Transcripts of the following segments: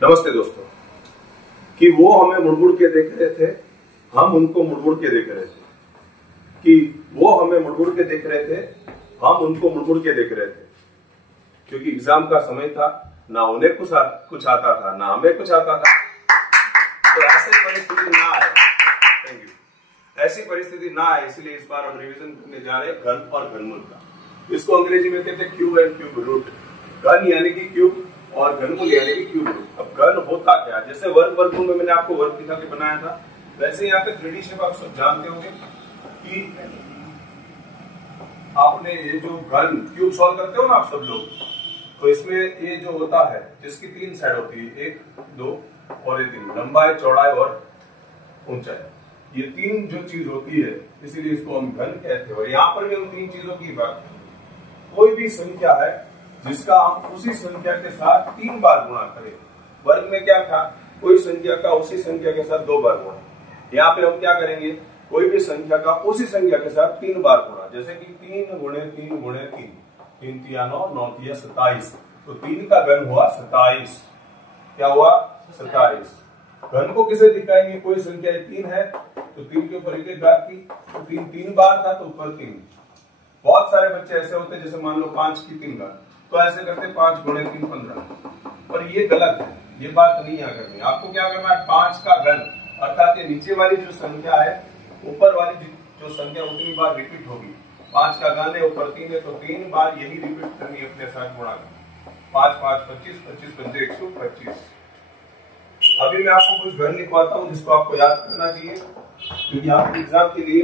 नमस्ते दोस्तों। कि वो हमें मुड़ के देख रहे थे, हम उनको मुड़ के देख रहे थे। कि वो हमें मुड़ के देख रहे थे, हम उनको मुड़ के देख रहे थे। क्योंकि एग्जाम का समय था, ना उन्हें कुछ आता था, ना हमें कुछ आता था। तो ऐसी परिस्थिति ना आए, थैंक यू, ऐसी परिस्थिति ना आए, इसलिए इस बार हम रिवीजन करने जा रहे हैं घन और घनमूल का। इसको अंग्रेजी में कहते हैं क्यूब एंड क्यूब रूट। घन यानी कि क्यूब और घनमूल यानी कि क्यूब रूट। अब घन होता क्या, जैसे वर्गमूल में मैंने आपको वर्ग दिखा के बनाया था, वैसे यहाँ पे 3D शेप आप सब जानते होंगे कि आपने ये जो घन क्यूब सॉल्व करते हो ना आप सब लोग, तो इसमें ये जो होता है जिसकी 3 साइड होती है, 1, 2 और ये 3, लंबाई, चौड़ाई और ऊंचाई। ये 3 जो चीज होती है, इसीलिए इसको हम घन कहते हैं। और यहाँ पर भी हम 3 चीजों की बात, कोई भी संख्या है जिसका हम उसी संख्या के साथ 3 बार गुणा करें। वर्ग में क्या था, कोई संख्या का उसी संख्या के साथ 2 बार गुणा। यहाँ पे हम क्या करेंगे, कोई भी संख्या का उसी संख्या के साथ 3 बार गुणा। जैसे कि 3 गुणे 3 गुणे 3, 3 तिया 9, 9 तिया 27, तो 3 का घन हुआ 27। क्या हुआ, 27। घन को किसे दिखाएंगे, कोई संख्या 3 है तो 3 के ऊपर एक बार की, तो 3 बार था तो ऊपर 3। बहुत सारे बच्चे ऐसे होते हैं, जैसे मान लो 5 की 3 बार, तो ऐसे करते 5 गुणे 3 15। पर ये गलत है, ये बात नहीं यहाँ करनी। आपको क्या करना है, 5 का घन अर्थात ये नीचे वाली जो संख्या है, ऊपर वाली जो संख्या उतनी बार रिपीट होगी। 5 का घन है, ऊपर 3 है, तो 3 बार यही रिपीट करनी अपने साथ गुणा। 5 5 25, 25 पंजे 125। अभी मैं आपको कुछ घन लिखवाता हूँ जिसको आपको याद करना चाहिए, क्योंकि आपके एग्जाम के लिए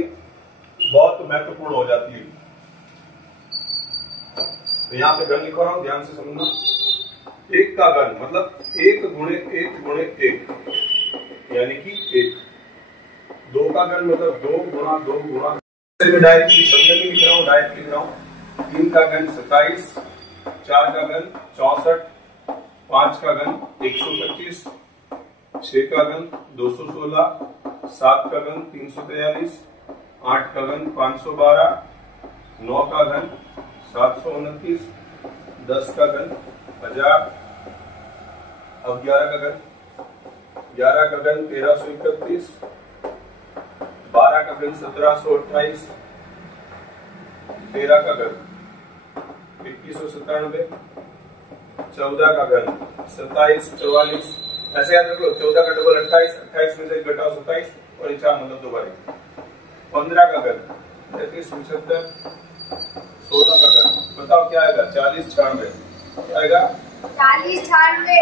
बहुत महत्वपूर्ण हो जाती है। तो यहाँ पे घन लिख रहा हूं, ध्यान से समझना। 1 का घन मतलब 1 गुणे 1 गुणे 1 यानी कि 1। 2 का घन मतलब 2 गुणा 2 गुणा, मैं डायरेक्टली शब्द नहीं लिख रहा हूँ, डायरेक्ट लिख रहा हूँ। 3 का घन 27, 4 का घन 64, 5 का घन 125, 6 का घन 216, 7 का घन 343, 8 का घन 512, 9 का घन 729, 10 का घन 1000, अब 11 का घन 1331, 12 का घन 1728, 13 का घन 2197, 14 का घन 2744। ऐसे याद रख लो, 14 का डबल 28, 28 में से घटाओ 27 और 4 मतलब दोबारा। 15 का घन 33 75, 16 का घन बताओ क्या आएगा, 40 96 क्या आएगा, 40 96।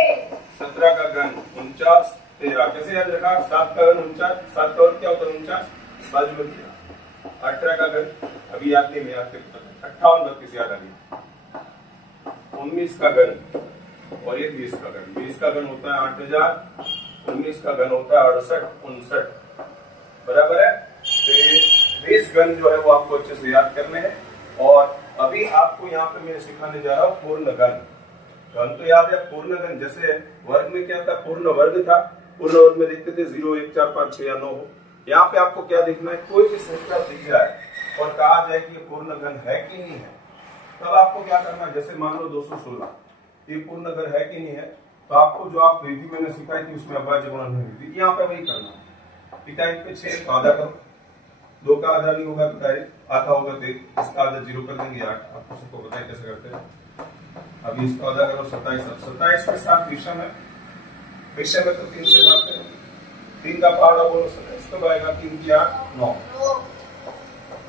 17 का घन 49 13, कैसे याद रखा, 7 का घन 49, 7 का घन क्या होता है 49, बाजू में दिया। 18 का घन अभी याद नहीं, मैं याद करता हूँ, 58 32 याद आ गया। 19 का घन और ये 20 का घन, 20 का घन होता है 8000, 19 का घन होता है 68 59, बराबर है। तो 20 घन जो है वो आपको अच्छे से याद करने हैं। और अभी आपको यहाँ पे मैं सिखाने जा रहा हूँ पूर्ण घन। घन तो याद है, पूर्ण घन जैसे वर्ग में क्या था, पूर्ण वर्ग था। पूर्ण वर्ग में देखते थे 0 1 4 5 6 या 9 हो। यहाँ पे आपको क्या देखना है, कोई भी संख्या दिख जाए और कहा जाए कि पूर्ण घन है कि नहीं है, तब आपको क्या करना है। जैसे मान लो 216, ये पूर्ण घन है कि नहीं है, तो आपको जो आप विधि मैंने सिखाई थी उसमें अभाज्य गुणन विधि, यहाँ पे वही करना। पिता पे 6 का आधा करो, 2 का आधा नहीं होगा तो आधा होगा तो इसका आधा 0 कर देंगे 8। आपको सबको बताएं कैसे करते हैं। अभी इसका आधा करो 27, अब 27 के साथ विषम है, विषम में तो 3 से बात करें, 3 का पारा बोलो 27 कब आएगा, 3 की 8 9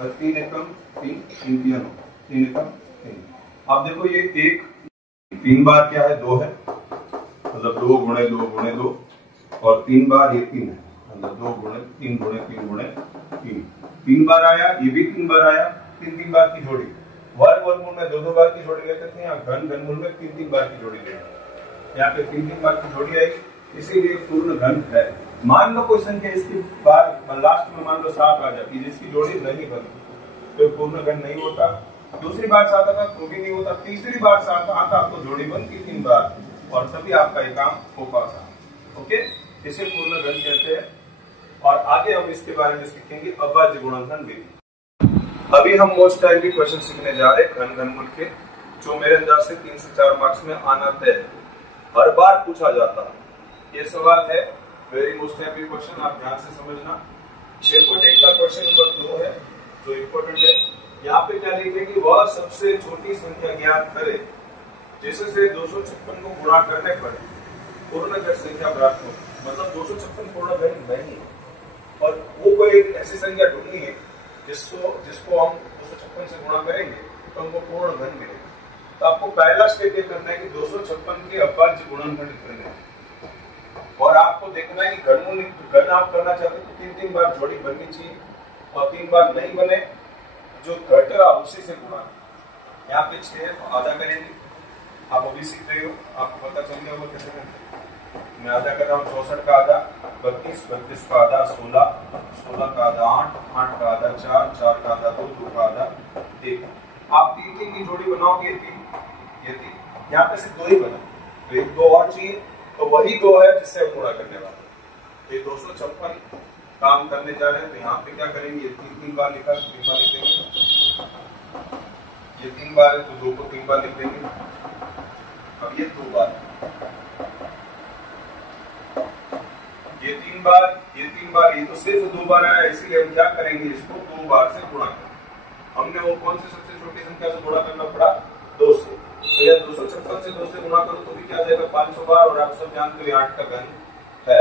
और 3 एकम 3, 3 की 9, 3 एकम 3। अब देखो ये 3 बार क्या है, 2 है, मतलब 2 गुणे 2 गुणे 2, और 3 बार ये 3 है, मतलब 2 गुणे 3 गुणे 3 गुणे 3। 3 बार आया, ये भी 3 बार आया, 3 बार की जोड़ी। वर्गमूल में 2 बार की जोड़ी लेते थे, यहाँ घनमूल में 3 बार की जोड़ी लेते। यहाँ पे 3 बार की जोड़ी आई, इसीलिए पूर्ण घन है। मान लो कोई संख्या इसकी बार लास्ट में मान लो 7 आ जाती, जिसकी जोड़ी नहीं बनती, तो पूर्ण घन नहीं होता। दूसरी बार 7 आता तो भी नहीं होता, तीसरी बार 7 आता तो जोड़ी बनती 3 बार, और तभी आपका ये काम हो पाता। ओके, इसे पूर्ण घन कहते हैं। और आगे हम इसके बारे में सीखेंगे अभाज्य गुणनखंड विधि। अभी हम मोस्ट टाइम के क्वेश्चन सीखने जा रहे हैं घन घनमूल के, जो मेरे अंदाज से 3 से 4 मार्क्स में आना तय है, हर बार पूछा जाता है। ये सवाल है वेरी मोस्ट हैप्पी क्वेश्चन, आप ध्यान से समझना। 6.1 का क्वेश्चन नंबर 2 है जो इम्पोर्टेंट है। यहाँ पे क्या लिखेगी, वह सबसे छोटी संख्या ज्ञात करे जिससे 256 को गुणा करने पर पूर्ण घर संख्या प्राप्त हो। मतलब 256 पूर्ण घर नहीं, और वो कोई ऐसी संख्या ढूंढनी है जिसको हम 256 से गुणा करेंगे तो हमको पूर्ण घन मिलेगा। तो आपको पहला स्टेप ये करना है कि 256 के अभाज्य गुणनखंड करने हैं, और आपको देखना है कि घन आप करना चाहते हैं तो 3 बार जोड़ी बननी चाहिए, और 3 बार नहीं बने जो घट रहा उसी से गुणा। यहाँ पे 6 है तो आधा करेंगे, आप अभी सीख रहे हो, आपको पता चल गया वो कैसे करते हैं। मैं आधा कर रहा हूँ, 64 का आधा 32, 32 का आधा 16, 16 का आधा 8, 8 का आधा 4, 4 का आधा 2, 2 का आधा 1। आप 3 की जोड़ी बनाओगे, 3 ये 3, यहाँ पे सिर्फ 2 ही बना, तो 1 2 और चाहिए, तो वही 2 है जिससे हम गुणा करने वाले। ये 256 काम करने जा रहे हैं, तो यहाँ पे क्या करेंगे, ये 3 बार लिखा, 3 बार लिख देंगे, ये 3 बार है तो 2 को 3 बार लिख देंगे। अब ये 2 बार, ये 3 बार, ये 3 बार, ये तो सिर्फ 2 बार आया, इसीलिए हम क्या करेंगे, इसको 2 बार से गुणा करें। हमने वो कौन सी सबसे छोटी संख्या से गुणा करना पड़ा, 2 से, तो यह 256 से 2 से गुणा करो तो भी क्या जाएगा 500 बार, और आप सब जानते हो 8 का घन है।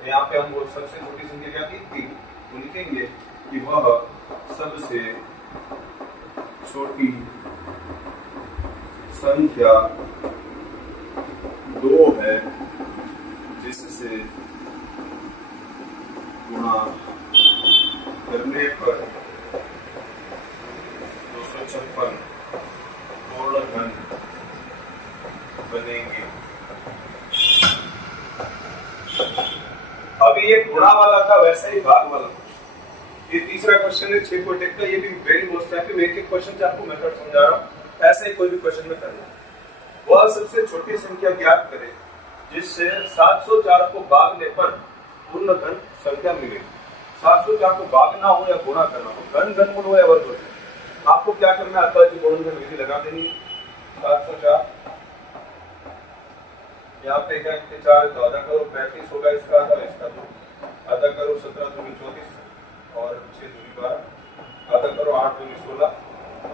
तो यहाँ पे हम वो सबसे छोटी संख्या क्या थी, 3, तो लिखेंगे कि वह सबसे छोटी संख्या 2 है जिससे गुणा करने पर 256 पूर्ण घन बनेंगे। अभी ये गुणा वाला था, वैसे ही भाग वाला। ये तीसरा क्वेश्चन है 6.1 का, ये भी वेरी मोस्ट है। मैं एक क्वेश्चन से आपको मेथड समझा रहा हूँ, ऐसे ही कोई भी क्वेश्चन में करना। वह सबसे छोटी संख्या ज्ञात करे जिससे 704 को भागने पर पूर्ण घन संख्या मिलेगी। 704 को भागना हो या गुणा करना हो, घन घन गुण हो या वर्ग हो, आपको क्या करना है, अभाज्य गुणनखंड विधि लगा देनी। 704 यहाँ पे क्या 4 है तो आधा करो, 35 होगा इसका आधा, इसका 2 आधा करो, 17 दूनी 34 और 6 दूनी 12 आधा करो, 8 दूनी 16,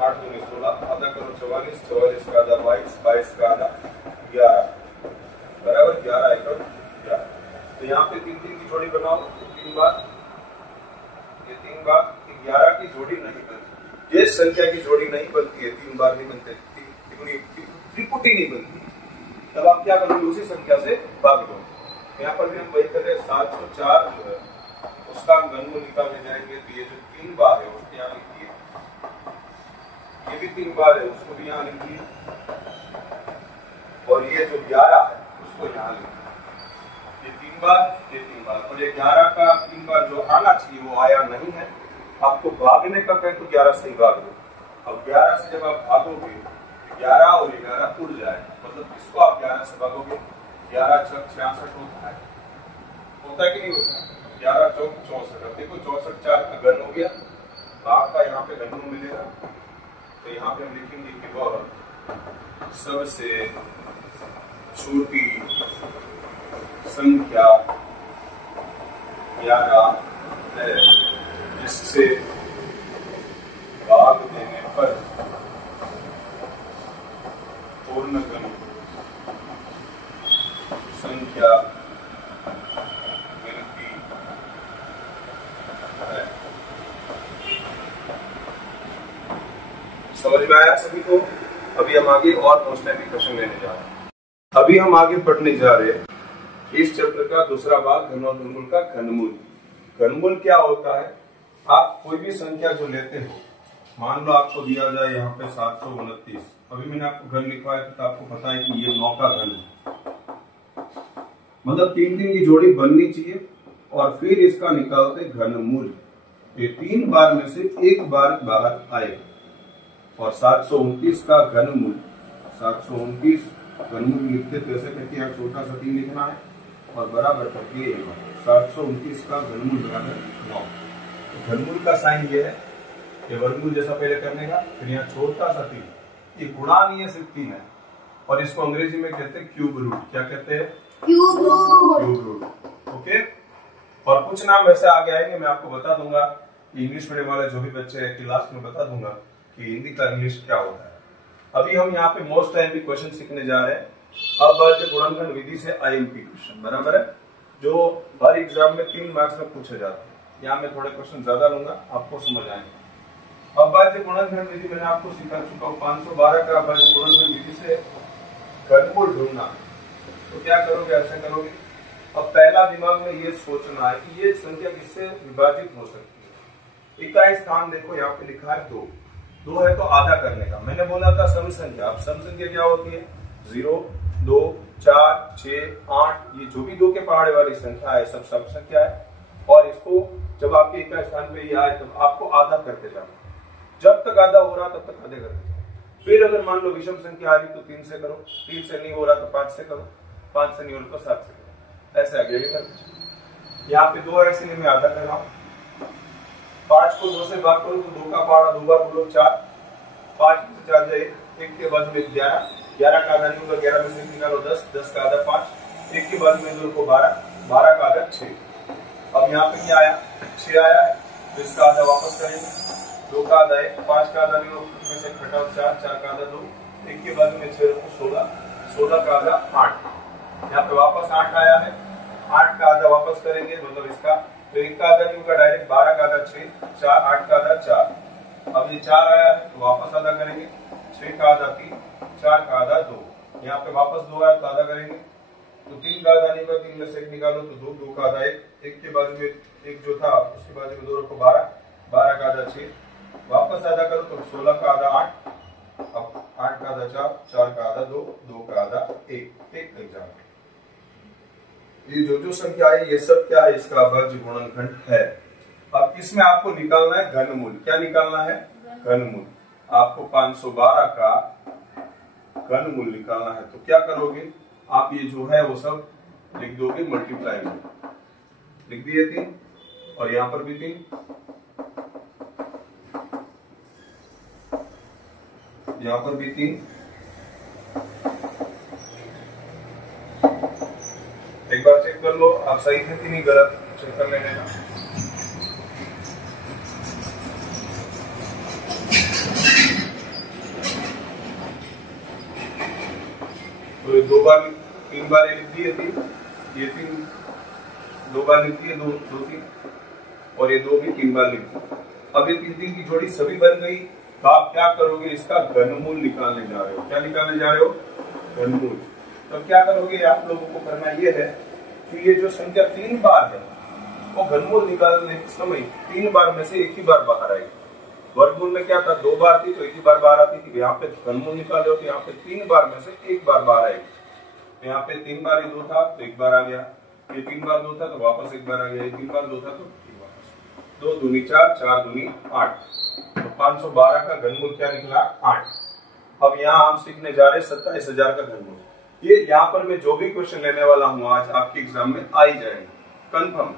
8 दूनी 16 आधा करो, 44, 44 का आधा 22, 22 का आधा 11 बराबर 11 एकड़ 11। तो यहाँ पे 3 की जोड़ी बनाओ, 3 बार, ये 3 बार 11 की जोड़ी नहीं बनती, जिस संख्या की जोड़ी नहीं बनती है 3 बार नहीं बनते, त्रिपुटी नहीं बनती, तब आप क्या करोगे, उसी संख्या से भाग दो। यहाँ पर भी हम वही कर रहे हैं, 704 जो है उसका हम घनमूल निकालने जाएंगे, तो ये जो 3 बार है उसको यहाँ लिखिए, ये भी 3 बार है उसको भी यहाँ लिखिए, और ये जो 11 है उसको यहाँ लिखिए। ये 3 बार, ये 3 बार, और ये 11 का 3 बार जो आना चाहिए वो आया नहीं है। आपको भागने का कहें तो 11 से ही भाग दो। अब 11 से जब आप भागोगे 11 और 11 उड़ जाएगा, मतलब इसको आप 11 से भागोगे, 11 छक 66 होता है कि नहीं होता है, 11 चौक 64। देखो 64 4 का घन हो गया, भाग का यहाँ पे घन मिलेगा, तो यहाँ पे हम लिखेंगे कि वह सबसे छोटी संख्या 11 है जिससे भाग देने पर पूर्ण घन संख्या मिलती है। समझ में आया सभी को? अभी हम आगे और मोस्ट टाइप क्वेश्चन लेने जा रहे हैं। अभी हम आगे पढ़ने जा रहे हैं इस चैप्टर का दूसरा भाग, घन और घनमूल का घनमूल। घनमूल क्या होता है, आप कोई भी संख्या जो लेते हो, मान लो आपको दिया जाए यहाँ पे 729, अभी मैंने आपको घन लिखवाया तो आपको पता है कि ये 9 का घन है, मतलब 3 की जोड़ी बननी चाहिए, और फिर इसका निकालते घनमूल। ये 3 बार में से 1 बार बाहर आएगा, और 729 का घनमूल, 729 घनमूल लिखते तो ऐसे करके यहाँ छोटा सा 3 लिखना है और बराबर करके 729 का घनमूल बराबर 9। घनमूल का साइन ये है, ये वर्गमूल जैसा पहले करने का, फिर यहाँ छोटा सा 3, ये गुणा नहीं है सिर्फ 3 है, और इसको अंग्रेजी में कहते हैं क्यूब रूट। क्या कहते हैं? Cube root. और कुछ नाम वैसे आगे आएंगे, मैं आपको बता दूंगा कि इंग्लिश मीडियम वाले जो भी बच्चे हैं कि लास्ट में बता दूंगा कि हिंदी का इंग्लिश क्या होता है। अभी हम यहाँ पे मोस्ट टाइम भी क्वेश्चन सीखने जा रहे हैं अभाज्य गुणनखंड विधि से आईएमपी क्वेश्चन, बराबर है, जो हर एग्जाम में 3 मार्क्स में पूछे जाते हैं। यहाँ मैं थोड़े क्वेश्चन ज्यादा लूंगा, आपको समझ आएंगे। अभाज्य गुणनखंड विधि मैंने आपको सिखा चुका हूँ। 512 का अभाज्य गुणनखंड विधि से घनमूल ढूंढना, तो क्या करोगे, ऐसा करोगे। अब पहला दिमाग में ये सोचना है कि ये संख्या किससे विभाजित हो सकती है। इकाई स्थान देखो यहाँ पे लिखा है 2, 2 है तो आधा करने का। मैंने बोला था सम संख्या, अब सम संख्या क्या होती है, 0, 2, 4, 6, 8, ये जो भी 2 के पहाड़े वाली संख्या है सब सम संख्या है। और इसको जब आपके इकाई स्थान पे ये आए तब आपको आधा करते जाना, जब तक आधा हो रहा तब तक आधे करते जाओ। फिर अगर मान लो विषम संख्या आ रही तो 3 से करो, 3 से नहीं हो रहा तो 5 से करो, 5 से नहीं हो रहा तो 7 से करो, ऐसे आगे भी करते। यहाँ पे 2 है इसलिए मैं आधा कर रहा हूँ। 5 को 2 से भाग करो तो 2 का पहाड़ा 2 बार बोलो 4, 5 से 4 जाए 1 के बाद में 11, 11 का आधा नहीं होगा, 11 में से निकालो 10, 10 का आधा 5, 1 के बाद में 2 को 12, 12 का आधा 6। अब यहाँ पे क्या आया, 6 आया है, तो इसका आधा वापस करेंगे, 2 का आधा 1, 5 का आधा नहीं होगा, में से घटाओ 4, 4 का आधा 2, 1 के बाद में 6 रखो 16, 16 का आधा 8, यहाँ पे वापस 8 आया है, 8 का आधा वापस करेंगे, मतलब इसका तो 1 का आधा नहीं होगा डायरेक्ट, 12 का आधा 6, 4, 8 का आधा 4। अब ये 4 आया है तो वापस आधा करेंगे, 6 का आधा 3, 4 का आधा 2, यहाँ पे वापस 2 आया तो आधा करेंगे, तो 3 का आधा नहीं होगा, 3 में से 1 निकालो तो 2, 2 का आधा 1, 1 के बाजू में 1 जो था उसके बाजू में 2 रखो 12, 12 का आधा 6, वापस आधा करो तो 16 का आधा 8, अब 8 का आधा 4, 4 का आधा 2, 2 का आधा 1, 1 एग्जाम। ये जो संख्या है ये सब क्या है, इसका अभाज्य गुणनखंड है। अब इसमें आपको निकालना है घनमूल। क्या निकालना है, घनमूल। आपको 512 का घनमूल निकालना है, तो क्या करोगे आप, ये जो है वो सब लिख दोगे मल्टीप्लाई में, लिख दिए 3 और यहाँ पर भी 3, यहाँ पर भी 3। एक बार चेक कर लो आप सही थे कि नहीं, गलत चेक कर लेने का। तो 2 बार 3 बार लिख दिए 3, ये 3 2 बार लिख दिए 2 3, और ये 2 भी 3 बार लिख दिए। अब ये 3 की जोड़ी सभी बन गई, तो आप क्या करोगे, इसका घनमूल निकालने जा रहे हो। क्या निकालने जा रहे हो, घनमूल। तो क्या करोगे, आप लोगों को करना ये है कि ये जो संख्या 3 बार है वो घनमूल निकालने के समय 3 बार में से एक ही बार बाहर आएगी। वर्गमूल में क्या था, 2 बार थी तो एक ही बार बाहर आती थी, यहाँ पे घनमूल निकाले हो तो यहाँ पे 3 बार में से एक बार बाहर आएगी। तो यहाँ पे 3 बार 2 था तो 1 बार आ गया, ये 3 बार 2 था तो वापस 1 बार आ गया, ये 3 बार 2 था तो वापस 2 दूनी 4, 4 दूनी 8। तो 512 का घनमूल क्या निकला, 8। अब यहाँ हम सीखने जा रहे हैं 27,000 का घनमूल। ये यहाँ पर मैं जो भी क्वेश्चन लेने वाला हूँ आज आपके एग्जाम में आ ही जाएगा कंफर्म।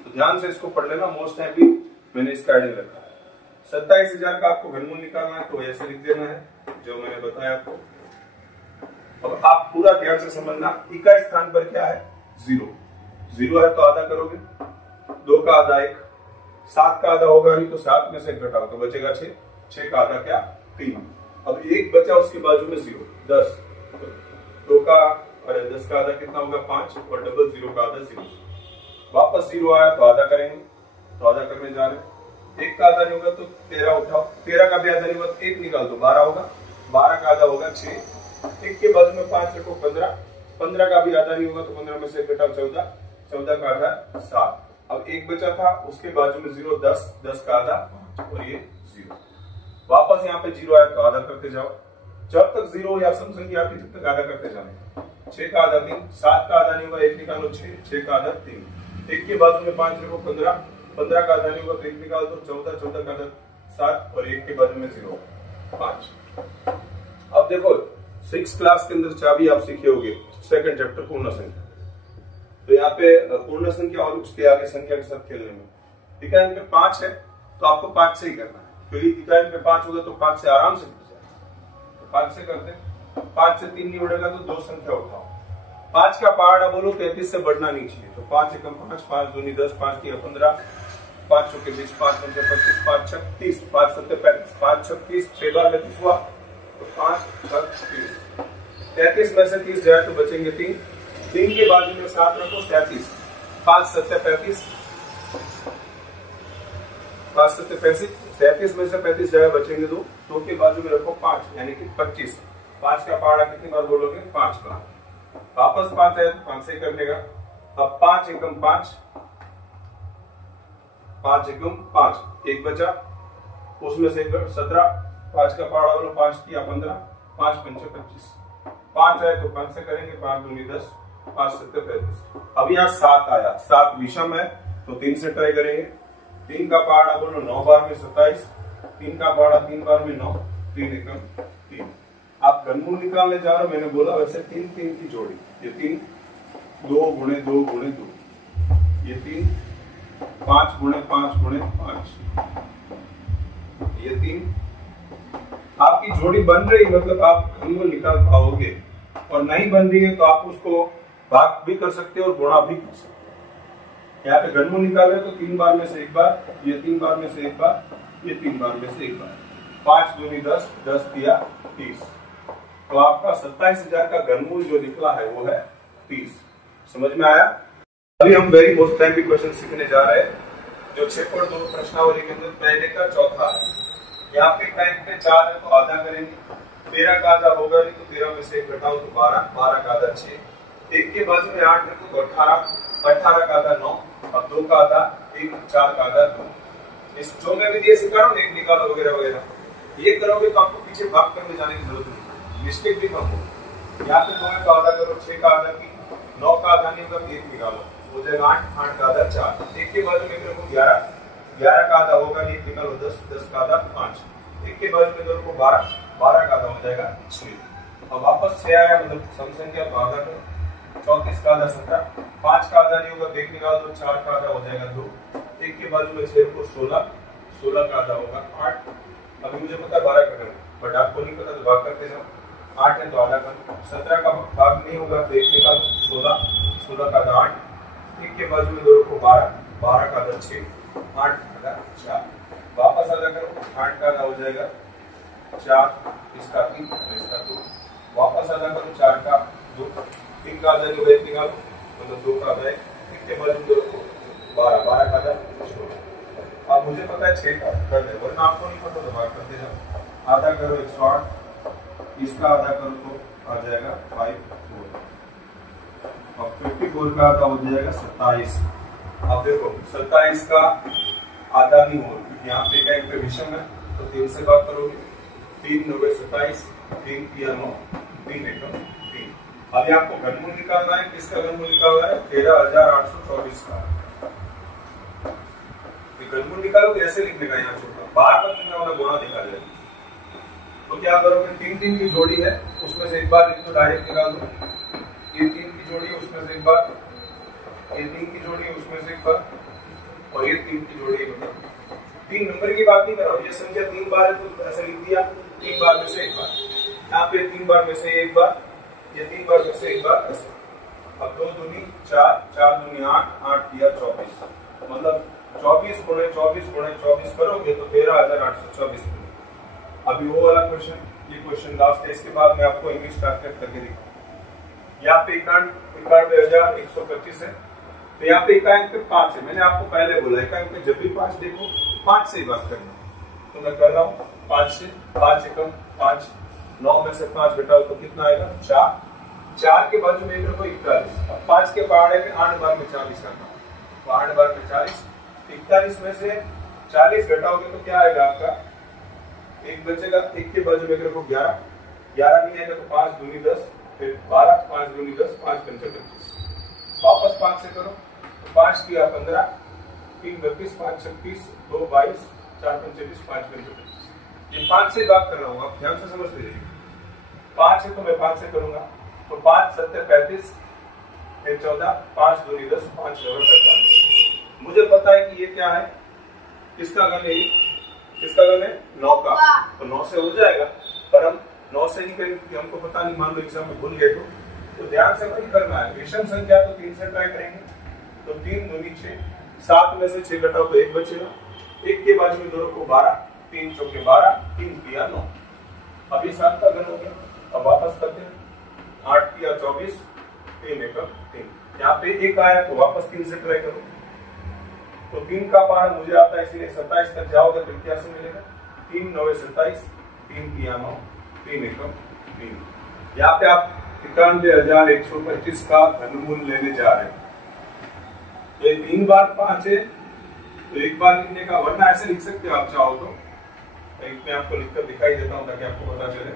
तो ध्यान से इसको पढ़ लेना, मोस्ट टाइम भी मैंने इसका आइडिया रखा है। 27,000 का आपको घनमूल निकालना है तो ऐसे लिख देना है जो मैंने बताया आपको। अब आप पूरा ध्यान से समझना, इकाई स्थान पर क्या है, 0, 0 है तो आधा करोगे, 2 का आधा 1, 7 का आधा होगा नहीं तो 7 में से घटाओ तो बचेगा 6, 6 का आधा क्या 3। अब 1 बचा उसके बाजू में 0, 10, 2 का अरे 10 का आधा कितना होगा 5, और डबल 0 का आधा 0। वापस 0 आया तो आधा करेंगे, तो आधा करने जा रहे हैं। 1 का आधा नहीं होगा तो 13 उठाओ, 13 का भी आधा नहीं होगा तो 1 निकाल दो, 12 होगा, 12 का आधा होगा 6, 1 के बाजू में 5 रखो 15, 15 का भी आधा नहीं होगा तो 15 में से घटाओ 14, 14 का आधा 7। अब 1 बचा था उसके बाजू में 0, 10, 10 का आधा 5, और ये 0। वापस यहाँ पे 0 आया तो आधा करते जाओ, जब तक 0 या सम संख्या आती तब तक आधा करते जाने। 6 का आधा 3, 7 का आधा नहीं होगा 1 निकालो 6, 6 का आधा 3, 1 के बाजू में 5 रखो 15, 15 का आधा नहीं होगा तो 1 निकाल दो 14, 14 का आधा 7, और 1 के बाजू में 0, 5। अब देखो 6 क्लास के अंदर चाबी आप सीखे होगे, सेकंड चैप्टर पूर्ण संख्या। तो यहाँ पे पूर्ण संख्या और उसके आगे संख्या के साथ खेलने में, इकाई में 5 है तो आपको 5 से ही करना है, क्योंकि इकाई में 5 होगा तो 5 से आराम से, तो 5 से करते हैं। 5 से 3 नहीं उड़ेगा तो 2 संख्या उठाओ, 5 का पहाड़ा बोलो 33 से बढ़ना नहीं चाहिए। तो 5 एकम 5, 5 दूनी 10, 5 3 15, 5 चौके 20, 5 पंचे 25, 5 छक 30, 5 सत्ते 35, 5 छक 30, 6 बार में 30 हुआ तो 5 छक 30। 33 में से 30 जाए तो बचेंगे 3। 3 के बाजू में 7 रखो 37, 5 सत्ते 35, 5 सत्ते 35, 37 में से 35 जाए बचेंगे 2। 2 के बाजू में रखो 5 यानी कि 25। 5 का पहाड़ा कितनी बार बोलोगे? 5 बार। वापस 5 है तो 5 से कर लेगा। अब 5 एकम 5, 5 एकम 5, 1 बचा, उसमें से 17। 5 का पहाड़ा बोलो 5 किया 15, 5 पंचे 25, 5 आए तो 5 से करेंगे, 5 दूनी 10, 5 सत्ते 35। अब यहाँ 7 आया, 7 विषम है तो 3 से ट्राई करेंगे। 3 का पहाड़ा बोलो 9 बार में 27, 3 का पहाड़ा 3 बार में 9, 3 एकम 3। आप घनमूल निकालने जा रहे हो, मैंने बोला वैसे 3 3 की जोड़ी, ये 3 2 गुणे 2 गुणे 2, ये 3 5 गुणे 5 गुणे 5, ये 3 आपकी जोड़ी बन रही, मतलब आप घनमूल निकाल पाओगे। और नहीं बन रही है तो आप उसको भाग भी कर सकते हो और गुणा भी कर सकते हो। यहाँ पे घनमूल निकाल रहे हो तो 3 बार में से 1 बार, ये 3 बार में से 1 बार, ये 3 बार में से 1 बार, 5 दूनी 10, 10 दिया 30। तो आपका 27,000 का घनमूल जो निकला है वो है 30। समझ में आया? अभी हम वेरी मोस्ट टाइम भी क्वेश्चन सीखने जा रहे हैं, जो 6.2 प्रश्नावली के अंदर पहले का चौथा। यहाँ पे टाइम पे 4 है तो आधा करेंगे, 13 का आधा होगा नहीं तो 13 में से 1 घटाओ तो 12, 12 का आधा 6, 1 के बाजू में 8 है तो 18, 18 का आधा 9, अब 2 का आधा 1, 4 का आधा 2। इस जो मैं भी दिए सिखा रहा हूँ, 1 निकालो वगैरह वगैरह, ये करोगे तो आपको पीछे भाग करने जाने की जरूरत नहीं, मिस्टेक भी कम हो। यहाँ पे 2 का आधा करो, 6 का आधा की, 9 का आधा नहीं होगा 1 निकालो, हो जाएगा 8, 8 का आधा 4, 1 के बाजू में रखो 11, 11 का आधा होगा नहीं, निकालो 10, 10 का आधा 5, 1 के बाजू में रखो 12, 12 का आधा हो जाएगा 6। अब वापस 6 आया मतलब सम संख्या तो आधा करो, 34 का आधा 17, 5 का आधा नहीं होगा 1 निकाल दो, 4 का आधा हो जाएगा 2, 1 के बाजू में 6 को 16, 16 का आधा होगा 8। अभी मुझे पता है 12 का करना, बट आपको नहीं पता तो भाग करते जाओ, 8 है तो आधा कर, 17 का भाग नहीं होगा तो 1 निकाल दो, 16, 16 का आधा 8, 1 के बाजू में 2 रखो 12, 12 का आधा 6, 8 का आधा 4, वापस आधा करो, 8 का आधा हो जाएगा 4, इसका 3, इसका 2, वापस आधा करो 4 का 2, 3 का आधा जो 1 निकालो मतलब 2 का आधा 1 के बाजू में 2 रखो 12, 12 का आधा 16। अब मुझे पता है 6 का कर दे, वरना आपको नहीं पता तो भाग करते जाओ, आधा करो 108, इसका आधा करो तो आ जाएगा 54, अब 54 का आधा हो जाएगा 27। अब देखो 27 का आधा नहीं हो, यहाँ पे क्या एक विषम है तो 3 से बात करोगे, 3 9 27, 3 किया 9, 3 एकम 3। अभी आपको घनमूल निकालना है, किसका घनमूल निकालना है? 13,824 का। घनमूल निकालो तो ऐसे लिखने का, यहाँ छोटा बाहर तक लिखने वाला गुणा निकाल लेंगे। तो क्या करोगे, 3 3 की जोड़ी है उसमें से 1 बार लिख दो, डायरेक्ट निकाल दो, ये 3 की जोड़ी है उसमें से 1 बार, ये 3 की जोड़ी है उसमें से 1 बार, और ये 3 की जोड़ी है। मतलब 3 नंबर की बात नहीं कर रहा हूँ, ये संख्या 3 बार है तो ऐसे लिख दिया, 3 बार में से 1 बार, यहाँ पे 3 बार में से 1 बार, ये 3 बार में से 1 बार ऐसे। अब 2 दूनी 4, 4 दूनी 8, 8 दिया 24, मतलब 24 गुणे 24 गुणे 24 करोगे तो 13,824 मिलेगा। अभी वो वाला क्वेश्चन, ये क्वेश्चन लास्ट है, इसके बाद मैं आपको इंग्लिश ट्रांसलेट करके दिखाऊंगा। यहाँ पे 91,125 है, तो यहाँ पे इकाई पे 5 है। मैंने आपको पहले बोला इकाई पे जब भी 5 देखो 5 से ही बात करना, तो मैं कर रहा हूँ 5 से। 5 एकम 5, 9 में से 5 घटाओ तो कितना आएगा 4, 4 के बाजू में देखो 41। अब 5 के पहाड़े में 8 बार में 40 करना, तो 8 बार में 40, 41 में से 40 घटाओगे तो क्या आएगा आपका, 1 बचेगा, 1 के बाजू में रखो 11, 11 नहीं आएगा तो 5 दूनी 10, फिर 12, 5 दूनी 10, 5 पंचे 25, वापस 5 से करो तो 5 किया 15, 3 32, 5 36, 2 22, 4 पंचे 20, 5 पंचे 25। ये 5 से बात कर रहा हूँ, आप ध्यान से समझते रहिए। 5 है तो मैं 5 से करूंगा, तो 5 7 35, फिर 14, 5 दूनी 10, 5 9 48। मुझे पता है कि ये क्या है, किसका घन है, किसका घन है 9 का, तो 9 से हो जाएगा, पर हम 9 से नहीं करेंगे क्योंकि हमको पता नहीं, मान लो एग्जाम में भूल गए तो तो ध्यान से वही करना है। विषम संख्या तो 3 से ट्राई करेंगे, तो 3 दूनी 6, 7 में से 6 घटाओ तो 1 बचेगा, 1 के बाजू में 2 को 12, 3 चौके 12, 3 तिया 9। अब ये 7 का घन हो गया। अब वापस करते हैं, 8 तिया 24, 3 एकम 3। यहाँ पे 1 आया तो वापस 3 से ट्राई करो, तो 3 का पारा मुझे आता है, इसीलिए 27 तक जाओगे तो क्या से मिलेगा, 3 9 27, 3 तिया 9, 3 एकम 3। यहाँ पे आप 91,125 का घनमूल लेने जा रहे हैं। तो 3 बार 5 है, तो 1 बार लिखने का, वरना ऐसे लिख सकते हो आप चाहो तो। एक मैं आपको लिखकर दिखाई देता हूं ताकि आपको पता चले।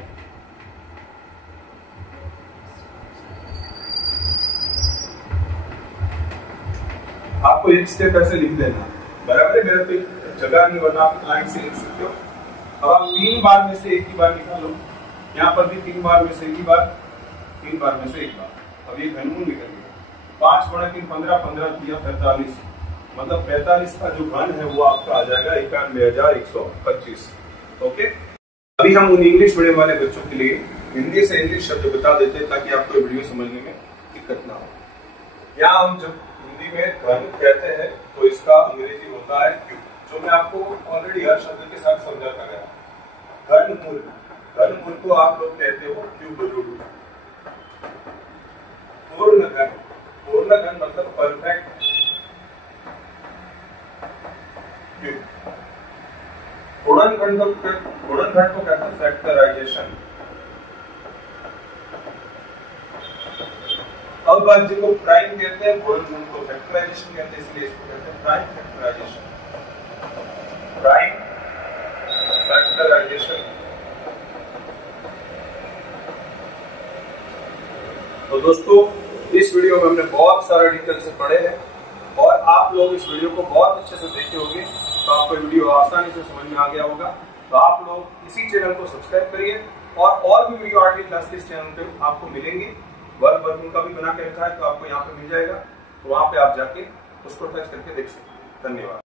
आपको एक स्टेप ऐसे लिख देना, बराबर है, मेरे पे जगह नहीं, वरना आप लाइन से लिख सकते हो। अब आप 3 बार में से एक ही बार निकालो, यहाँ पर भी 3 बार में से एक ही बार, 3 बार में से एक बार। अब ये घनमूल निकल गया, 5 × 3 15, 15 तिया 45, मतलब 45 का जो घन है वो आपका आ जाएगा 91,125। ओके, अभी हम उन इंग्लिश मीडियम वाले बच्चों के लिए हिंदी से इंग्लिश शब्द बता देते हैं ताकि आपको वीडियो समझने में दिक्कत ना हो। यहाँ हम जब हिंदी में घन कहते हैं तो इसका अंग्रेजी होता है क्यूब, जो मैं आपको ऑलरेडी हर शब्द के साथ समझाता गया। घनमूल, घनमूल को आप लोग कहते हो क्यूब रूट। पूर्ण घन, पूर्ण घन मतलब परफेक्ट क्यूब। गुणनखंड को कहते हैं फैक्टराइजेशन। अविभाज्य को प्राइम कहते हैं, गुणनखंड को फैक्टराइजेशन कहते हैं, इसलिए इसको कहते हैं प्राइम फैक्टराइजेशन। Prime factorisation. तो दोस्तों, इस वीडियो में हमने बहुत सारा डिटेल से पढ़े हैं और आप लोग इस वीडियो को बहुत अच्छे से देखे होंगे, तो आपको वीडियो आसानी से समझ में आ गया होगा। तो आप लोग इसी चैनल को सब्सक्राइब करिए और भी वीडियो आगे क्लास के इस चैनल पे आपको मिलेंगे। वर्क का भी बना के रखा है, तो आपको यहाँ पे मिल जाएगा, तो वहां पे आप जाके उसको टच करके देख सकते हैं। धन्यवाद।